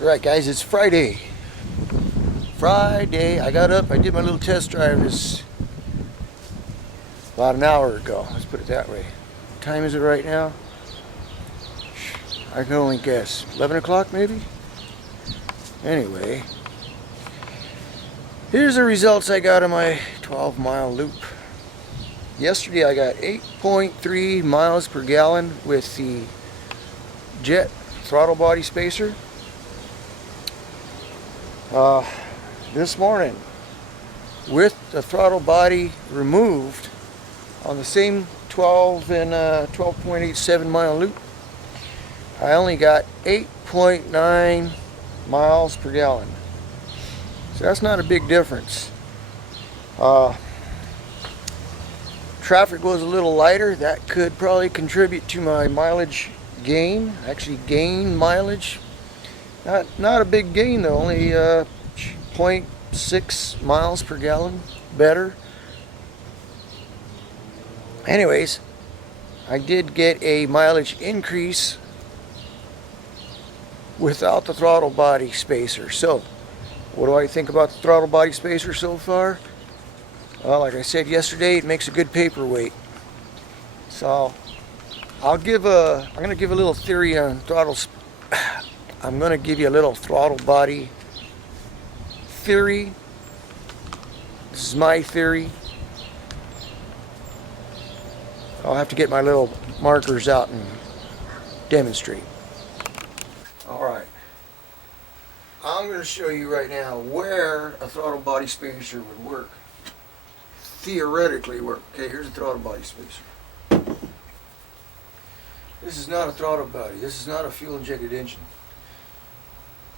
Alright guys, it's Friday. I got up, I did my little test drive this about an hour ago. Let's put it that way. What time is it right now? I can only guess. 11 o'clock maybe? Anyway, here's the results I got on my 12-mile loop. Yesterday I got 8.3 miles per gallon with the Jet throttle body spacer. This morning, with the throttle body removed on the same 12 and 12.87 mile loop, I only got 8.9 miles per gallon. So that's not a big difference. Traffic was a little lighter. That could probably contribute to my mileage gain. Actually gain mileage. Not a big gain though, only 0.6 miles per gallon better. Anyways, I did get a mileage increase without the throttle body spacer. So, what do I think about the throttle body spacer so far? Well, like I said yesterday, it makes a good paperweight. So, I'm going to give a little theory on throttles. I'm going to give you a little throttle body theory. This is my theory. I'll have to get my little markers out and demonstrate. Alright. I'm going to show you right now where a throttle body spacer would work. Theoretically work. Okay, here's a throttle body spacer. This is not a throttle body. This is not a fuel injected engine.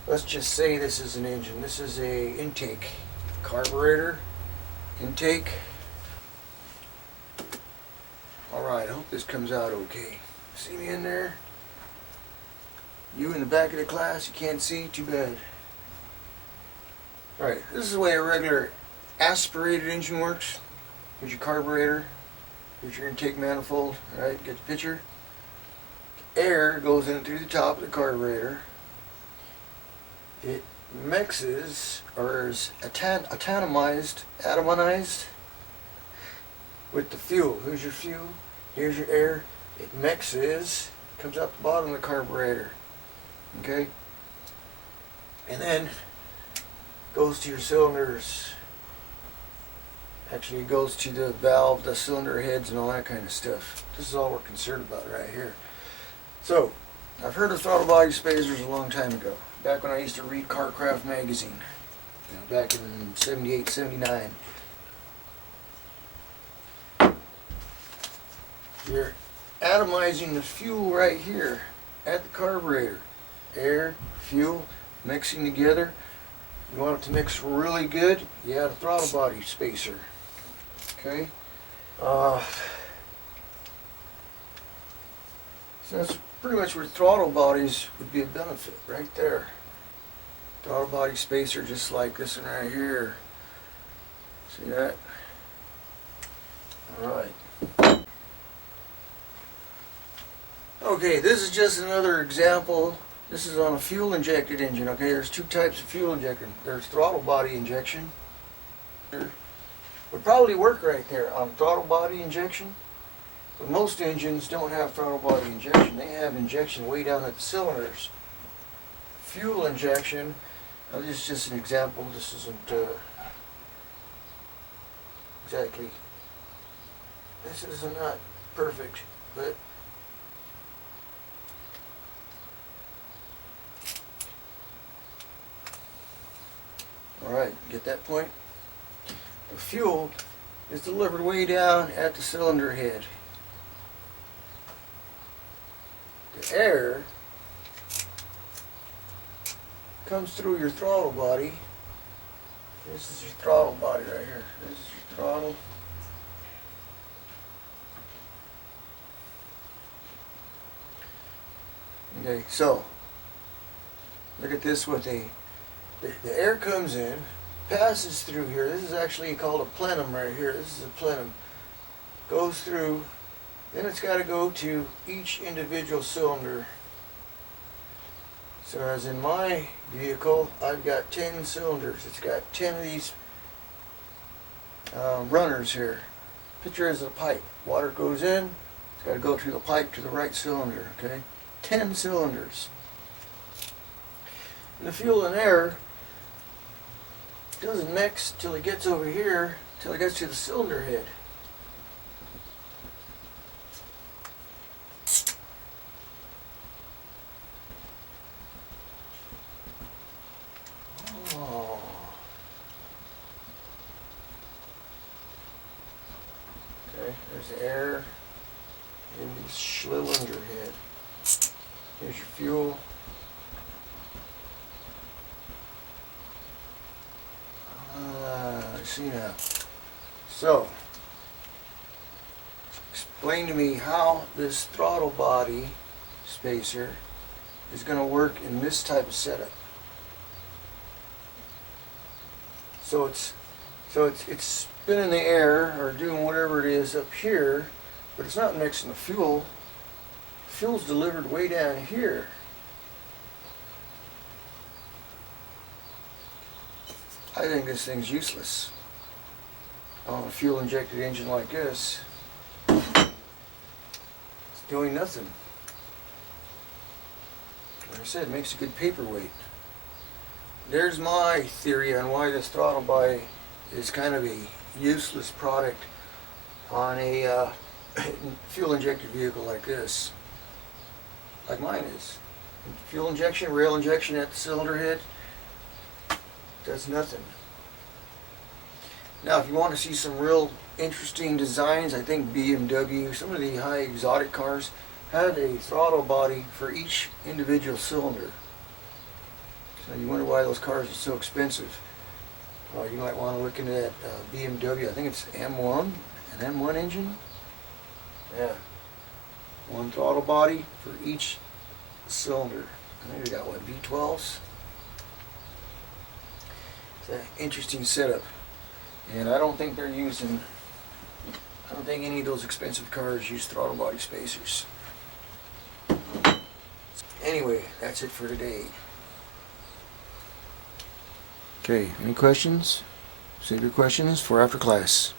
Let's just say this is an engine. This is a intake. Carburetor. Intake. Alright, I hope this comes out okay. See me in there? You in the back of the class, you can't see? Too bad. Alright, this is the way a regular aspirated engine works. Here's your carburetor. Here's your intake manifold. Alright, get the picture. Air goes in through the top of the carburetor. It mixes, or is atomized with the fuel. Here's your fuel. Here's your air. It mixes, comes out the bottom of the carburetor. Okay? And then goes to your cylinders. Actually, it goes to the valve, the cylinder heads, and all that kind of stuff. This is all we're concerned about right here. So, I've heard of throttle body spacers a long time ago. Back when I used to read Carcraft magazine. Back in 78, 79. You're atomizing the fuel right here at the carburetor. Air, fuel, mixing together. You want it to mix really good, you add a throttle body spacer. Okay? So that's pretty much where throttle bodies would be a benefit, right there. Throttle body spacer just like this one right here. See that? Alright. Okay, this is just another example. This is on a fuel injected engine. Okay, there's two types of fuel injection. There's throttle body injection. Would probably work right there on throttle body injection. But most engines don't have throttle body injection. They have injection way down at the cylinders. Fuel injection, now this is just an example. This isn't exactly, this is not perfect, but alright, get that point? The fuel is delivered way down at the cylinder head. The air comes through your throttle body. This is your throttle body right here. This is your throttle. Okay, so look at this with the air comes in, passes through here. This is actually called a plenum right here. This is a plenum. Goes through, then it's got to go to each individual cylinder. So as in my vehicle, I've got 10 cylinders. It's got 10 of these runners here. Picture is a pipe. Water goes in, it's got to go through the pipe to the right cylinder, okay? 10 cylinders. And the fuel and air doesn't mix till it gets over here, till it gets to the cylinder head. Oh. Okay, there's the air in the cylinder head. Here's your fuel. I see now. So, explain to me how this throttle body spacer is going to work in this type of setup. So it's spinning the air or doing whatever it is up here, but it's not mixing the fuel. The fuel's delivered way down here. I think this thing's useless on a fuel injected engine like this. It's doing nothing. Like I said, it makes a good paperweight. There's my theory on why this throttle body is kind of a useless product on a fuel injected vehicle like this, like mine is. Fuel injection, rail injection at the cylinder head, does nothing. Now if you want to see some real interesting designs, I think BMW, some of the high exotic cars have a throttle body for each individual cylinder. So you wonder why those cars are so expensive. You might want to look into that BMW, I think it's M1, an M1 engine. Yeah, one throttle body for each cylinder. I think we got what, V12s? It's an interesting setup, and I don't think any of those expensive cars use throttle body spacers. Anyway, that's it for today. Okay, any questions? Save your questions for after class.